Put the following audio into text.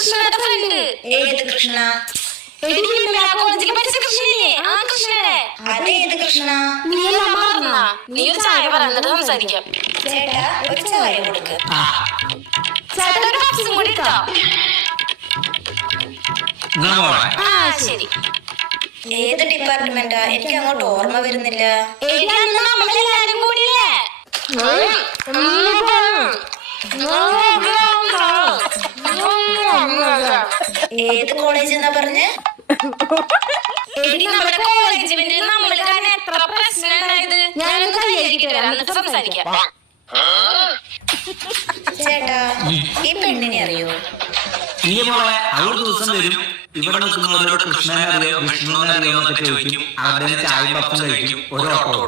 കൃഷ്ണയുടെ ഫ്രണ്ട്. ഏത് കൃഷ്ണ? കോളേജിൽ പഠിച്ച കൃഷ്ണനില്ലേ, ആ കൃഷ്ണനെ. അതേത് കൃഷ്ണ? നീ എല്ലാം മറന്നാ? നീ ഒരു ചായ പറ, എന്നിട്ട് സംസാരിക്കാം. ചേട്ടാ ഒരു ചായ കൊടുക്ക്. ചേട്ടാ ഒരു കപ്സും കൂടി ഇട്ടോ. ആ ശരി. ഏത് ഡിപ്പാർട്ട്മെന്റാ? എനിക്ക് അങ്ങോട്ട് ഓർമ്മ വരുന്നില്ല. നമ്മളെല്ലാരും കൂടിയല്ലേ? ഏത് കോളേജ് എന്നാ പറഞ്ഞ്? നമ്മുടെ കോളേജ് നമ്മൾ കാരണം എത്ര പ്രശ്നം ഉണ്ടായത്. ഞാനൊന്ന് കൈയ്യടിക്കിട്ട് വരാം, എന്നിട്ട് സംസാരിക്കാം. ചേട്ടാ ഈ പെണ്ണിനെ അറിയോ? അവൾ ദിവസം വരും, ഇവിടെ നിൽക്കുന്നവരോട് കൃഷ്ണനെ അറിയോ വിഷ്ണുവിനെ അറിയോ എന്നൊക്കെ ചോദിക്കും. അവരുടെ ചായ ഭക്ഷണം കഴിക്കും, ഒരു ഓട്ടോ.